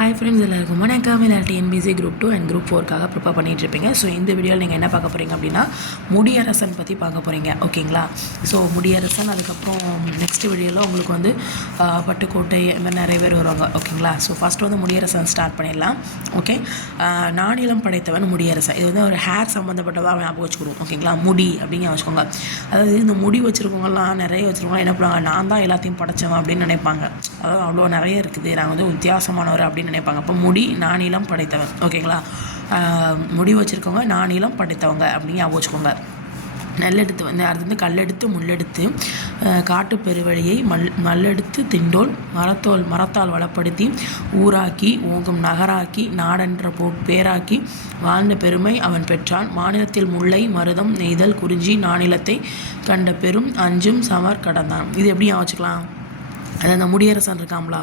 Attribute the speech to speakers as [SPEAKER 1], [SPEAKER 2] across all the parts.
[SPEAKER 1] Hi friends எல்லாருக்கும் வணக்கம். எல்லாரும் TNPSC group two and group ஃபோர்க்காக prepare பண்ணிட்டு இருப்பீங்க. ஸோ இந்த வீடியோவில் நீங்கள் என்ன பார்க்க போகிறீங்க அப்படின்னா முடியரசன் பற்றி பார்க்க போகிறீங்க ஓகேங்களா ஸோ முடியரசன் அதுக்கப்புறம் நெக்ஸ்ட் வீடியோவில் உங்களுக்கு வந்து பட்டுக்கோட்டை இந்த மாதிரி நிறைய பேர் வருவாங்க. ஓகேங்களா ஸோ ஃபஸ்ட்டு வந்து முடியரசன் ஸ்டார்ட் பண்ணிடலாம். ஓகே ஆஹ், நானிலம் படைத்தவன் முடியரசன் இது வந்து ஒரு ஹேர் சம்மந்தப்பட்டதாக ஞாபகம் வச்சுக்கிடுவோம் ஓகேங்களா முடி அப்படின்னு வச்சுக்கோங்க. அதாவது இந்த முடி வச்சுருக்கவங்கலாம் நிறைய வச்சுருக்கோம் என்ன பண்ணுவாங்க? நான் தான் எல்லாத்தையும் படைச்சவன் அப்படின்னு நினைப்பாங்க. அதாவது அவ்வளோ நிறைய இருக்குது. நாங்கள் வந்து வித்தியாசமானவர் அப்படின்னு நினைப்பாங்க. அப்போ முடி நானிலம் படைத்தவன் ஓகேங்களா? முடி வச்சுருக்கவங்க நானிலம் படைத்தவங்க அப்படின்னு ஞாபகம் வச்சுக்கோங்க. நெல்லெடுத்து வந்து அது வந்து கல்லெடுத்து முள்ளெடுத்து காட்டு பெருவழியை மல் மல்லெடுத்து திண்டோல் மரத்தோல் மரத்தால் வளப்படுத்தி ஊராக்கி ஓங்கும் நகராக்கி நாடென்ற போ பேராக்கி வாழ்ந்த பெருமை அவன் பெற்றான். மாநிலத்தில் முல்லை மருதம் நெய்தல் குறிஞ்சி நானிலத்தை கண்ட பெரும் அஞ்சும் சமர் கடந்தான். இது எப்படி ஞாபகம் வச்சுக்கலாம்? அது அந்த முடியரசன் இருக்காங்களா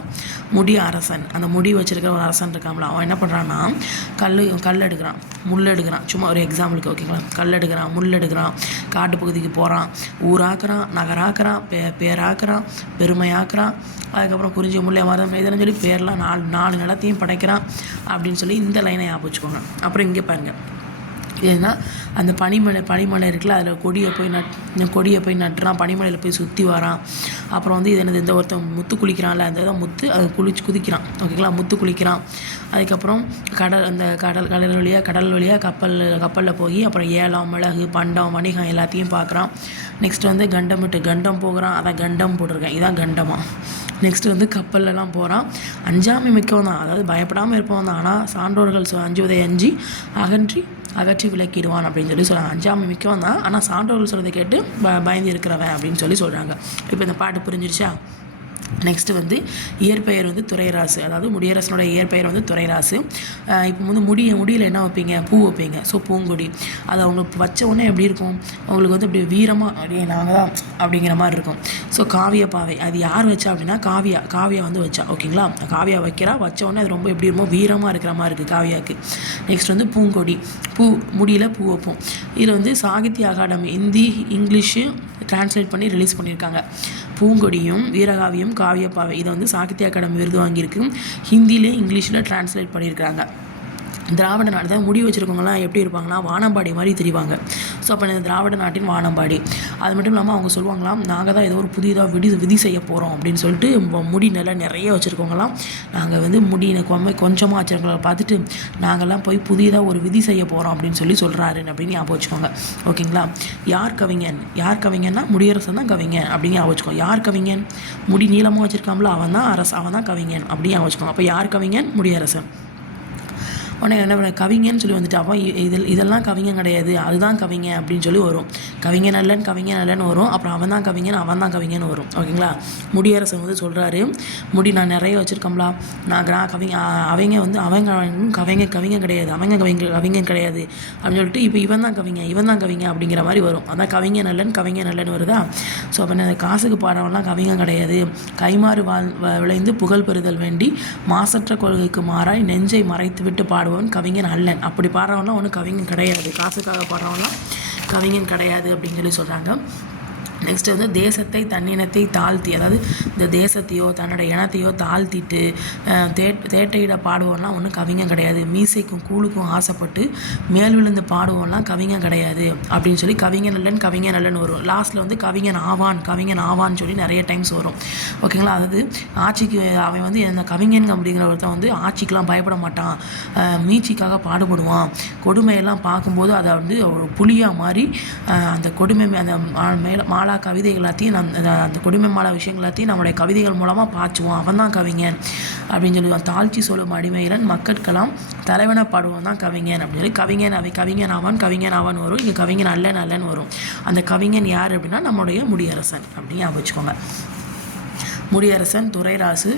[SPEAKER 1] முடி அரசன் அந்த முடி வச்சிருக்கிற ஒரு அரசன் இருக்காங்களா அவன் என்ன பண்ணுறான்னா கல் கல் எடுக்கிறான் முள் எடுக்கிறான். சும்மா ஒரு எக்ஸாம்பிளுக்கு ஓகேங்களா கல் எடுக்கிறான் முள் எடுக்கிறான் காட்டு பகுதிக்கு போகிறான் ஊராக்குறான் நகராக்குறான் பே பேராக்குறான் பெருமையாக்குறான் அதுக்கப்புறம் குறிஞ்சி முல்லை மரம் இதெல்லாம் சொல்லி பேர்லாம் நாலு நாலு நிலத்தையும் படைக்கிறான் அப்படின்னு சொல்லி இந்த லைனை ஞாபகம் வச்சுக்கோங்க. அப்புறம் இங்கே பாருங்கள் ஏன்னா அந்த பனிமலை பனிமலை இருக்குல்ல அதில் கொடியை போய் நட் கொடியை போய் நட்டுறான் பனிமலையில் போய் சுற்றி வரான். அப்புறம் வந்து இது என்னது இந்த ஒருத்தன் முத்து குளிக்கிறான்ல அந்த இதை முத்து அது குளிச்சு குதிக்கிறான். ஓகேங்களா? முத்து குளிக்கிறான். அதுக்கப்புறம் கடல் அந்த கடல் கடல் வழியாக கடல் வழியாக கப்பல் கப்பலில் போய் அப்புறம் ஏலம் மிளகு பண்டம் வணிகம் எல்லாத்தையும் பார்க்குறான். நெக்ஸ்ட் வந்து கண்டம் விட்டு கண்டம் போகிறான். அதான் கண்டம் போட்டிருக்கேன். இதான் கண்டமாக நெக்ஸ்ட்டு வந்து கப்பல்லலாம் போகிறான் அஞ்சாமை மிக்கவன் தான். அதாவது பயப்படாமல் இருப்பவன் தான். ஆனால் சான்றோர்கள் சொ- அஞ்சுவதை அஞ்சி அகன்றி அகற்றி விலக்கிடுவான் அப்படின்னு சொல்லி சொல்கிறாங்க அஞ்சாமை மிக்கவன் தான். ஆனால் சான்றோர்கள் சொல்கிறத கேட்டு ப பயந்து இருக்கிறவன் அப்படின்னு சொல்லி சொல்கிறாங்க இப்போ இந்த பாட்டு புரிஞ்சிருச்சா? நெக்ஸ்ட் வந்து இயற்பெயர் வந்து துறைராசு. அதாவது முடியரசனோட இயற்பெயர் வந்து துறைராசு. இப்போ வந்து முடிய முடியில் என்ன வைப்பீங்க? பூ வைப்பீங்க. ஸோ பூங்கொடி. அது அவங்களுக்கு வச்ச உடனே எப்படி இருக்கும்? அவங்களுக்கு வந்து இப்படி வீரமாக அப்படியே நாங்கள் தான் அப்படிங்கிற மாதிரி இருக்கும். ஸோ காவிய பாவை. அது யார் வச்சா அப்படின்னா காவியா காவியா வந்து வச்சா. ஓகேங்களா? காவியா வைக்கிறா. வச்ச உடனே அது ரொம்ப எப்படி இருக்குமோ வீரமாக இருக்கிற மாதிரி இருக்குது காவியாவுக்கு நெக்ஸ்ட் வந்து பூங்கொடி. பூ முடியில் பூ வைப்போம். இதில் வந்து Sahitya academy Hindi English translate பண்ணி ரிலீஸ் பண்ணியிருக்காங்க. பூங்கொடியும் வீரகாவியம் காவியப்பாவை இதை வந்து சாகித்ய அகாடமி விருது வாங்கியிருக்கு. ஹிந்திலையும் இங்கிலீஷில் டிரான்ஸ்லேட் பண்ணியிருக்கிறாங்க. திராவிட நாடு தான் முடி வச்சுருக்கவங்களாம் எப்படி இருப்பாங்கன்னா வானம்பாடி மாதிரி தெரிவாங்க. ஸோ அப்போ இந்த திராவிட நாட்டின் வானம்பாடி. அது மட்டும் இல்லாமல் அவங்க சொல்லுவாங்களாம் நாங்கள் தான் ஏதோ ஒரு புதிதாக விடி விதி செய்ய போகிறோம் அப்படின்னு சொல்லிட்டு முடி நல்லா நிறைய வச்சுருக்கவங்களாம் நாங்கள் வந்து முடி கொம்மை கொஞ்சமாக வச்சுருக்கவங்கள பார்த்துட்டு நாங்கள்லாம் போய் புதிதாக ஒரு விதி செய்ய போகிறோம் அப்படின்னு சொல்லி சொல்கிறாரு அப்படின்னு ஞாபகம் வச்சுக்கோங்க. ஓகேங்களா? யார் கவிஞன்? யார் கவிஞன்னா முடியரசன் தான் கவிஞன் அப்படின்னு ஞாபகம் வச்சுக்கோங்க யார் கவிஞன்? முடி நீளமாக வச்சுருக்காங்களோ அவன் தான் அரசு அவன் தான் கவிஞன் அப்படின்னு ஞாபகம் வச்சுக்கோங்க. அப்போ யார் கவிஞன்? முடியரசன். உடனே என்ன பண்ண கவிஞன்னு சொல்லி வந்துட்டு அப்போ இதில் இதெல்லாம் கவிங்க கிடையாது. அதுதான் கவிங்க அப்படின்னு சொல்லி வரும். கவிங்க நல்லன் கவிஞன் நல்லன்னு வரும். அப்புறம் அவன் தான் கவிங்கன்னு அவன் தான் கவிங்கன்னு வரும். ஓகேங்களா? முடியரசன் வந்து சொல்கிறாரு முடி நான் நிறைய வச்சுருக்கோம்லா நான் நான் கவிஞ அவங்க வந்து அவங்க கவிங்க கவிங்க கிடையாது. அவங்க கவிங்க கவிஞன் கிடையாது. அப்படின்னு சொல்லிட்டு இப்போ இவன் தான் கவிங்க இவன் தான் கவிங்க அப்படிங்கிற மாதிரி வரும். அதான் கவிஞன் நல்லன் கவிஞன் நல்லன்னு வருதா? ஸோ அப்போ நான் காசுக்கு பாடவெல்லாம் கவிங்க கிடையாது. கைமாறு வாழ் வ- விளைந்து புகழ் பெறுதல் வேண்டி மாசற்ற கொள்கைக்கு மாறாய் நெஞ்சை மறைத்து விட்டு பாடுபவன் கவிஞன் அல்லன். அப்படி பாடுறவன்லாம் ஒன்றும் கவிஞன் கிடையாது. காசுக்காக பாடுறவன்லாம் கவிஞன் கிடையாது அப்படின்னு சொல்லி சொல்கிறாங்க நெக்ஸ்ட் வந்து தேசத்தை தன்னினத்தை தாழ்த்தி அதாவது இந்த தேசத்தையோ தன்னோட இனத்தையோ தாழ்த்திட்டு தேட் தே தேட்டையிட பாடுவோம்லாம் ஒன்றும் கவிஞன் கிடையாது. மீசைக்கும் கூழுக்கும் ஆசைப்பட்டு மேல் விழுந்து பாடுவோம்லாம் கவிஞன் கிடையாது அப்படின்னு சொல்லி கவிஞன் நல்லன் கவிஞன் நல்லன் வரும். லாஸ்ட்டில் வந்து கவிஞன் ஆவான் கவிஞன் ஆவான்னு சொல்லி நிறைய டைம்ஸ் வரும். ஓகேங்களா அதாவது ஆட்சிக்கு அவன் வந்து இந்த கவிஞன் அப்படிங்கிற ஒருத்தன் வந்து ஆட்சிக்கெலாம் பயப்பட மாட்டான். மீச்சிக்காக மீட்சிக்காக பாடுபடுவான். கொடுமையெல்லாம் பார்க்கும்போது அதை வந்து ஒரு புலியாக மாறி அந்த கொடுமை அந்த அந்த மா- மாலா கவிதைகள் எல்லாத்தையும் நம் அந்த குடிமை மாலா விஷயங்கள் எல்லாத்தையும் நம்முடைய கவிதைகள் மூலமாக பாய்ச்சுவோம். அவன் தான் கவிஞன். அப்படின்னு சொல்லுவான் தாழ்ச்சி சொல்லும் அடிமையிலன் மக்கட்கெல்லாம் தலைவனை பாடுவோம் தான் கவிஞன். அப்படின்னு சொல்லி கவிஞன் அவை கவிஞன் ஆவான் கவிஞன் ஆவான் வரும். இங்கே கவிஞன் அல்லன் அல்லன் வரும். அந்த கவிஞன் யார் அப்படின்னா நம்முடைய முடியரசன். அப்படின்னு ஞாபகம் வச்சுக்கோங்க. முடியரசன் துரைராசு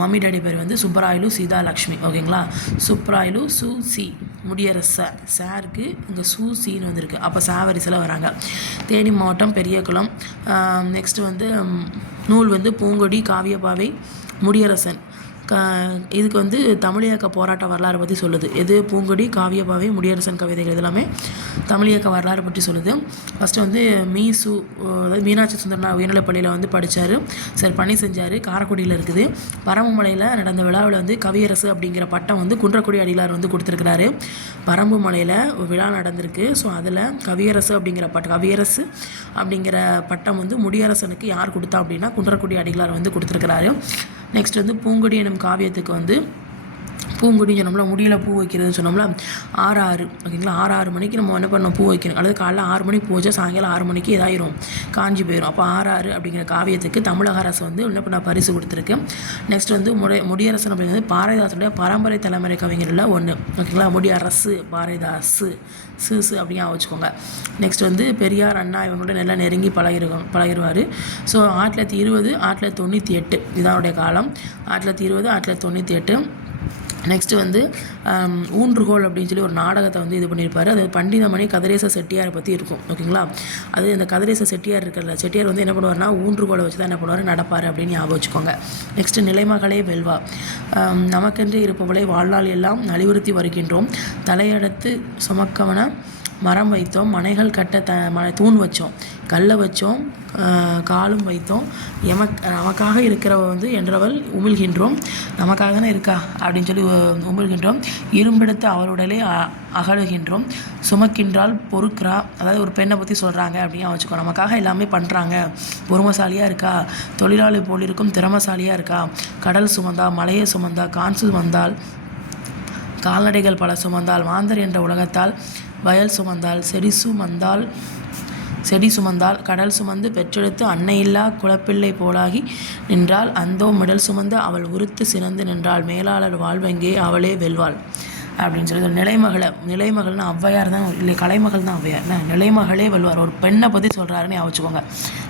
[SPEAKER 1] மம்மி டேடி பேர் வந்து சுப்பராயலு சீதாலக்ஷ்மி ஓகேங்களா? சுப்ராயலு சு சி முடியரச சாருக்கு இங்கே சு சின்னு வந்திருக்கு. அப்போ சாவரிசில் வராங்க. தேனி மாவட்டம் பெரியகுளம். நெக்ஸ்ட் வந்து நூல் வந்து பூங்கொடி காவியபாவை முடியரசன். க இதுக்கு வந்து தமிழியக்க போராட்ட வரலாறு பற்றி சொல்லுது. எது? பூங்கொடி காவியபாவை முடியரசன் கவிதைகள் இதெல்லாமே தமிழியக்க வரலாறு பற்றி சொல்லுது. ஃபஸ்ட்டு வந்து மீசு அதாவது மீனாட்சி சுந்தரனா உயர்நிலைப்பள்ளியில் வந்து படித்தார் சார் பணி செஞ்சார். காரைக்குடியில் இருக்குது. பரம்புமலையில் நடந்த விழாவில் வந்து கவியரசு அப்படிங்கிற பட்டம் வந்து குன்றக்குடி அடிகளார் வந்து கொடுத்துருக்கிறாரு. பரம்புமலையில் மலையில் விழா நடந்திருக்கு. ஸோ அதில் கவியரசு அப்படிங்கிற பட்டம் கவியரசு அப்படிங்கிற பட்டம் வந்து முடியரசனுக்கு யார் கொடுத்தா அப்படின்னா குன்றக்குடி அடிகளார் வந்து கொடுத்துருக்கிறாரு. நெக்ஸ்ட் வந்து பூங்கொடி எனும் காவியத்துக்கு வந்து பூங்கொடி சொன்னோம்ல முடியல பூ வைக்கிறதுன்னு சொன்னோம்ல ஆறு ஆறு ஓகேங்களா? ஆறு ஆறு மணிக்கு நம்ம என்ன பண்ணோம் பூ வைக்கணும். அல்லது காலைல ஆறு மணிக்கு பூ வச்சா சாயங்காலம் ஆறு மணிக்கு இதாயிரும். காஞ்சி போயிடும் அப்போ ஆறு ஆறு அப்படிங்கிற காவியத்துக்கு தமிழக அரசு வந்து என்ன பண்ண பரிசு கொடுத்துருக்கு. நெக்ஸ்ட் வந்து முடி முடியரசன் அப்படிங்கிறது பாரதிதாசனுடைய பரம்பரை தலைமுறை கவிஞரில் ஒன்று ஓகேங்களா? முடியரசு பாரதிதாசு சிசு அப்படின்னு வச்சுக்கோங்க. நெக்ஸ்ட் வந்து பெரியார் அண்ணா இவங்களோட நல்லா நெருங்கி பழகிருக்கோம் பழகிருவார். ஸோ ஆயிரத்தி தொள்ளாயிரத்தி இருபது ஆயிரத்தி தொள்ளாயிரத்தி தொண்ணூற்றி எட்டு. இதானுடைய காலம். ஆயிரத்தி தொள்ளாயிரத்தி இருபது ஆயிரத்தி தொள்ளாயிரத்தி தொண்ணூற்றி எட்டு. நெக்ஸ்ட்டு வந்து ஊன்றுகோல் அப்படின்னு சொல்லி ஒரு நாடகத்தை வந்து இது பண்ணியிருப்பார். அது பண்டிதமணி கதிரேச செட்டியாரை பற்றி இருக்கும். ஓகேங்களா? அது இந்த கதிரேச செட்டியார் இருக்கிற செட்டியார் வந்து என்ன பண்ணுவார்னா ஊன்றுகோலை வச்சு தான் என்ன பண்ணுவார் நடப்பார் அப்படின்னு ஞாபகம் வச்சுக்கோங்க. நெக்ஸ்ட்டு நிலைமகளே வெல்வா. நமக்கென்று இருப்பவளை வாழ்நாள் எல்லாம் நலிவுறுத்தி வருகின்றோம். தலையெடுத்து சுமக்கவன மரம் வைத்தோம் மனைகள் கட்ட த ம தூண் வச்சோம் கல்லை வச்சோம் காலும் வைத்தோம். எமக் நமக்காக இருக்கிறவ வந்து என்றவள் உமிழ்கின்றோம். நமக்காக தானே இருக்கா? அப்படின்னு சொல்லி உமிழ்கின்றோம். இரும்பெடுத்து அவளுடலே அ- அகழுகின்றோம் சுமக்கின்றால் பொறுக்கிறா. அதாவது ஒரு பெண்ணை பற்றி சொல்கிறாங்க அப்படின்னு வச்சுக்கோ. நமக்காக எல்லாமே பண்ணுறாங்க பொறுமசாலியாக இருக்கா? தொழிலாளி போல் இருக்கும் திறமசாலியாக இருக்கா? கடல் சுமந்தா மலையை சுமந்தா கான்சு சுமந்தால் கால்நடைகள் பல சுமந்தால் மாந்தர் என்ற உலகத்தால் வயல் சுமந்தால் செடி சுமந்தால் செடி சுமந்தால் கடல் சுமந்து பெற்றெடுத்து அன்னையில்லா குலப்பிள்ளை போலாகி நின்றால் அந்தோ மிடல் சுமந்து அவள் உறுத்து சினந்து நின்றாள். மேலாளர் வாழ்வெங்கே அவளே வெல்வாள். அப்படின்னு சொல்லி நிலைமகளை நிலைமகள்னா ஔவையார் தான் இல்லை கலைமகள் தான் ஔவையார். நிலைமகளே வெல்வார். ஒரு பெண்ணை பற்றி சொல்கிறாருன்னு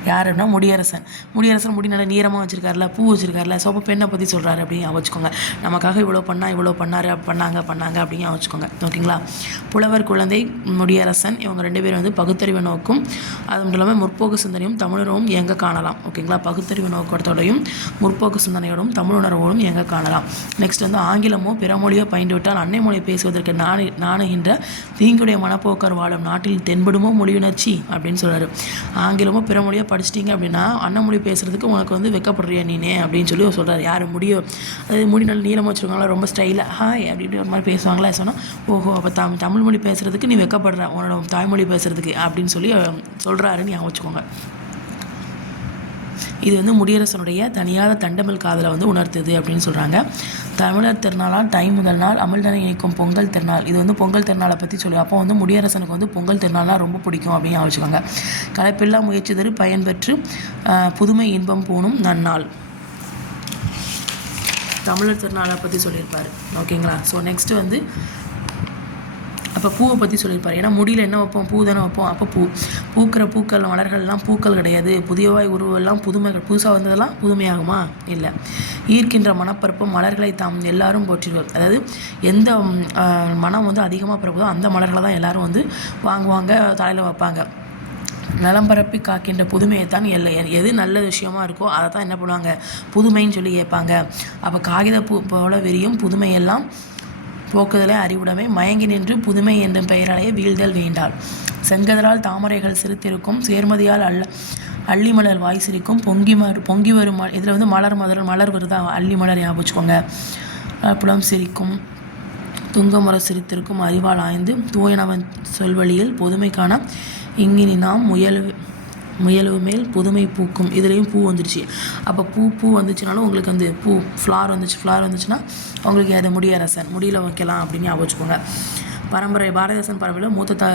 [SPEAKER 1] வச்சுக்கோங்க அப்படின்னா முடியரசன். முடியரசன் முடி நல்லா நீரமாக வச்சிருக்காருல பூ வச்சிருக்காருல. ஸோ அப்போ பெண்ணை பற்றி சொல்கிறாரு அப்படின்னு வச்சுக்கோங்க. நமக்காக இவ்வளோ பண்ணால் இவ்வளோ பண்ணாரு பண்ணாங்க பண்ணாங்க அப்படின்னு வச்சுக்கோங்க. ஓகேங்களா? புலவர் குழந்தை முடியரசன் இவங்க ரெண்டு பேரும் வந்து பகுத்தறிவு நோக்கும். அது மட்டும் இல்லாமல் முற்போக்கு சிந்தனையும் தமிழரும் எங்கே காணலாம். ஓகேங்களா? பகுத்தறிவு நோக்கத்தோடையும் முற்போக்கு சிந்தனையோடும் தமிழுணர்வோடும் எங்கே காணலாம். நெக்ஸ்ட் வந்து ஆங்கிலமோ பிற மொழியோ பயின்றுவிட்டால் அன்னை மொழி பேசுவதற்கு நாணு நாணுகின்ற தீங்குடைய மனப்போக்கர் வாழும் நாட்டில் தென்படுமோ மொழியுணர்ச்சி அப்படின்னு சொல்கிறார் ஆங்கிலமோ பிற மொழியோ படிச்சிட்டிங்க அப்படின்னா அண்ணன் பேசுகிறதுக்கு பேசுறதுக்கு உனக்கு வந்து வெக்கப்படுறியா நீனே? அப்படின்னு சொல்லி சொல்கிறார் யார் முடியோ அதாவது முடி நல்ல நீளமாக வச்சுருக்காங்களா ரொம்ப ஸ்டைலாக ஹாய் அப்படின்னு ஒரு மாதிரி பேசுவாங்களா? சொன்னால் ஓஹோ அப்போ தம் தமிழ் மொழி பேசுறதுக்கு நீ வெக்கப்படுற உன்னோட தாய்மொழி பேசுறதுக்கு அப்படின்னு சொல்லி சொல்கிறாருன்னு ஞாபகம் வச்சுக்கோங்க. இது வந்து முடியரசனுடைய தனியாத தண்டமிழ் காதலை வந்து உணர்த்துது அப்படின்னு சொல்கிறாங்க தமிழர் திருநாளால் தை முதல் நாள் அமிழ்தனை இணைக்கும் பொங்கல் திருநாள். இது வந்து பொங்கல் திருநாளை பற்றி சொல்லி அப்போ வந்து முடியரசனுக்கு வந்து பொங்கல் திருநாள்லாம் ரொம்ப பிடிக்கும் அப்படின்னு வச்சுக்கோங்க கலைப்பில்லா முயற்சி தரு பயன்பெற்று புதுமை இன்பம் பூணும் நன்னாள். தமிழர் திருநாளை பற்றி சொல்லியிருப்பாரு. ஓகேங்களா? ஸோ நெக்ஸ்ட்டு வந்து அப்போ பூவை பற்றி சொல்லியிருப்பார். ஏன்னா முடியல என்ன வைப்போம்? பூ தானே வைப்போம். அப்போ பூ பூக்கிற பூக்கள் மலர்கள்லாம் பூக்கள் கிடையாது. புதியவாய் உருவெல்லாம் புதுமைகள் புதுசாக வந்ததெல்லாம் புதுமையாகுமா? இல்லை. ஈர்க்கின்ற மனப்பரப்பு மலர்களை தாம் எல்லாரும் போற்றிடுவார். அதாவது எந்த மனம் வந்து அதிகமாக பிறப்புதோ அந்த மலர்களை தான் எல்லாரும் வந்து வாங்குவாங்க தலையில் வைப்பாங்க. நலம் பரப்பி காக்கின்ற புதுமையை தான் எல்லை. எது நல்ல விஷயமா இருக்கோ அதை தான் என்ன பண்ணுவாங்க? புதுமைன்னு சொல்லி கேட்பாங்க அப்போ காகித பூ போல விரியும் புதுமையெல்லாம் போக்குதலை அறிவுடைமை மயங்கி நின்று புதுமை என்றும் பெயரடைய வீழ்தல் வேண்டாள். செங்கதலால் தாமரைகள் சிரித்திருக்கும் சேர்மதியால் அல்ல அள்ளி மலர் வாய் சிரிக்கும் பொங்கி மறு பொங்கி வரும் இதில் வந்து மலர் மலர் மலர் வருதா? அள்ளி மலர் ஞாபகம் வச்சுக்கோங்க. புலம் சிரிக்கும் துங்கமுறை சிரித்திருக்கும் அறிவால் ஆய்ந்து தூயனவன் சொல்வழியில் பொதுமைக்கான இங்கினி நாம் முயல் முயலவு மேல் புதுமை பூக்கும். இதுலேயும் பூ வந்துடுச்சு அப்போ பூ பூ வந்துச்சுனாலும் உங்களுக்கு வந்து பூ ஃப்ளார் வந்துச்சு ஃப்ளார் வந்துச்சுன்னா உங்களுக்கு அது முடியரசன் முடியல வைக்கலாம் அப்படின்னு ஞாபகம் வச்சுக்கோங்க. பரம்பரை பாரதிதாசன் பரம்பரையில் மூத்த த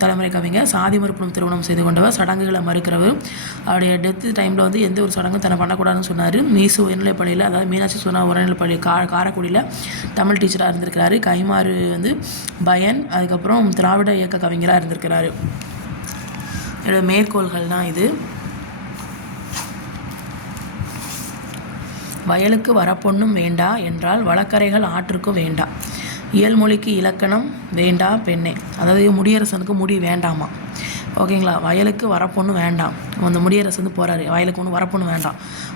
[SPEAKER 1] தலைமுறை கவிஞர் சாதி மறுப்புணம் திருமணம் செய்து கொண்டவர் சடங்குகளை மறுக்கிறவர். அவருடைய டெத்து டைமில் வந்து எந்த ஒரு சடங்கும் தன்னை பண்ணக்கூடாதுன்னு சொன்னார். மீசு உயர்நிலைப்பள்ளியில் அதாவது மீனாட்சி சுனா உயர்நிலைப்பள்ளி கா காரைக்குடியில் தமிழ் டீச்சராக இருந்திருக்கிறாரு. கைமாறு வந்து பயன் அதுக்கப்புறம் திராவிட இயக்க கவிஞராக இருந்திருக்கிறாரு. இதோட மேற்கோள்கள் தான் இது. வயலுக்கு வரப்பொண்ணும் வேண்டா என்றால் வழக்கரைகள் ஆற்றுக்கும் வேண்டா. இயல்மொழிக்கு இலக்கணம் வேண்டா பெண்ணே. அதாவது முடியரசனுக்கு முடி வேண்டாமா? ஓகேங்களா? வயலுக்கு வரப்பொண்ணு வேண்டாம். அந்த முடியரசு வந்து போகிறாரு வயலுக்கு ஒன்றும் வரப்பொண்ணு வேண்டாம்.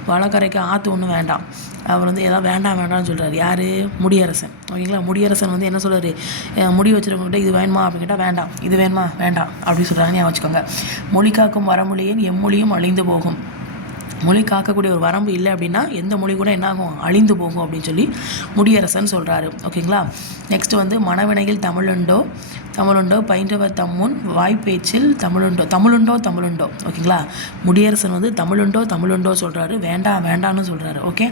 [SPEAKER 1] வழக்கரைக்கு ஆற்று ஒன்றும் வேண்டாம். அவர் வந்து எதாவது வேண்டாம் வேண்டாம்னு சொல்கிறார் யார்? முடியரசன். ஓகேங்களா? முடியரசன் வந்து என்ன சொல்கிறாரு முடி வச்சுருக்கவங்ககிட்ட இது வேணுமா? அப்படின்னு கேட்டால் வேண்டாம். இது வேணுமா? வேண்டாம். அப்படின்னு சொல்கிறாங்க ஞாபகம் வச்சுக்கோங்க. மொழி காக்கும் வரமொழியின் எம்மொழியும் அழிந்து போகும். மொழி காக்கக்கூடிய ஒரு வரம்பு இல்லை அப்படின்னா எந்த மொழி கூட என்னாகும்? அழிந்து போகும் அப்படின்னு சொல்லி முடியரசன் சொல்கிறாரு ஓகேங்களா? நெக்ஸ்ட் வந்து மணவினையில் தமிழுண்டோ? தமிழுண்டோ? பயின்றவர் தம்முன் வாய்ப்பேச்சில் தமிழுண்டோ? தமிழுண்டோ? தமிழுண்டோ? ஓகேங்களா? முடியரசன் வந்து தமிழுண்டோ? தமிழுண்டோ சொல்கிறாரு வேண்டாம் வேண்டாம்னு சொல்கிறாரு ஓகே?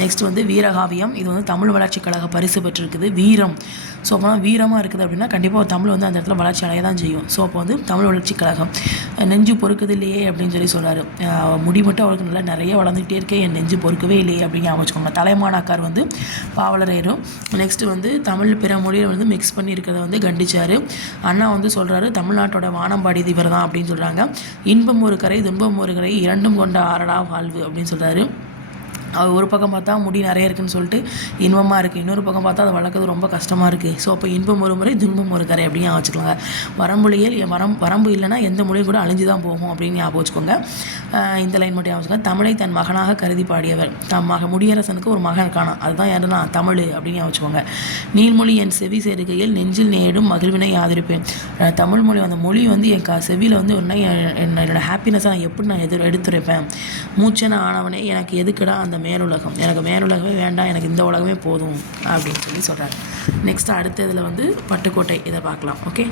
[SPEAKER 1] நெக்ஸ்ட் வந்து வீரகாவியம். இது வந்து தமிழ் வளர்ச்சிக் கழக பரிசு பெற்றிருக்குது. வீரம். ஸோ அப்போ வீரமாக இருக்குது அப்படின்னா கண்டிப்பாக தமிழ் வந்து அந்த இடத்துல வளர்ச்சி அடைய தான் செய்யும். ஸோ அப்போ வந்து தமிழ் வளர்ச்சிக் கழகம். நெஞ்சு பொறுக்குது இல்லையே அப்படின்னு சொல்லி சொல்கிறாரு முடி மட்டும் அவளுக்கு நல்லா நிறைய வளர்ந்துக்கிட்டே இருக்கேன் என் நெஞ்சு பொறுக்கவே இல்லையே அப்படின்னு ஞாபகம் வச்சுக்கோங்க. தலைமானாக்கார் வந்து பாவலரையரும் நெக்ஸ்ட் வந்து தமிழ் பிற மொழியை வந்து மிக்ஸ் பண்ணி இருக்கிறத வந்து கண்டிச்சார். அண்ணா வந்து சொல்கிறாரு தமிழ்நாட்டோட வானம்பாடி இவர் தான் அப்படின்னு சொல்கிறாங்க இன்பம் ஒரு கரை துன்பம் ஒரு கரை இரண்டும் கொண்ட ஆரடா வாழ்வு அப்படின்னு சொல்கிறாரு ஒரு பக்கம் பார்த்தா முடி நிறைய இருக்குன்னு சொல்லிட்டு இன்பமாக இருக்குது இன்னொரு பக்கம் பார்த்தா அதை வளர்க்குறது ரொம்ப கஷ்டமாக இருக்குது ஸோ அப்போ இன்பம் ஒரு முறை துன்பம் ஒரு கரை அப்படின்னு ஞாபகம் வச்சுக்கோங்க. என் வரம் வரம்பு இல்லைன்னா எந்த மொழியும் கூட அழிஞ்சு தான் போகும் அப்படின்னு ஞாபகம் வச்சுக்கோங்க. இந்த லைன் மட்டும் ஞாபகம் வச்சுக்கோங்க. தமிழை தன் மகனாக கருதி பாடியவர். தம் மக முடியரசனுக்கு ஒரு மகன் காணும் அதுதான் யாருன்னா தமிழ் அப்படின்னு வச்சுக்கோங்க. நீள்மொழி என் செவி சேர்க்கையில் நெஞ்சில் நேடும் மகிழ்வினை ஆதரிப்பேன் தமிழ் மொழி அந்த மொழி வந்து என் க செவியில் வந்து என்ன என்னோட ஹாப்பினஸ்ஸை நான் எப்படி நான் எதிர் எடுத்துரைப்பேன்? மூச்சன ஆனவனே எனக்கு எதுக்குடா அந்த மேலுலகம். எனக்கு மேலுலகமே வேண்டாம் எனக்கு இந்த உலகமே போதும் அப்படின்னு சொல்லி சொல்கிறாரு நெக்ஸ்ட் அடுத்த இதில் வந்து பட்டுக்கோட்டை இதை பார்க்கலாம் ஓகே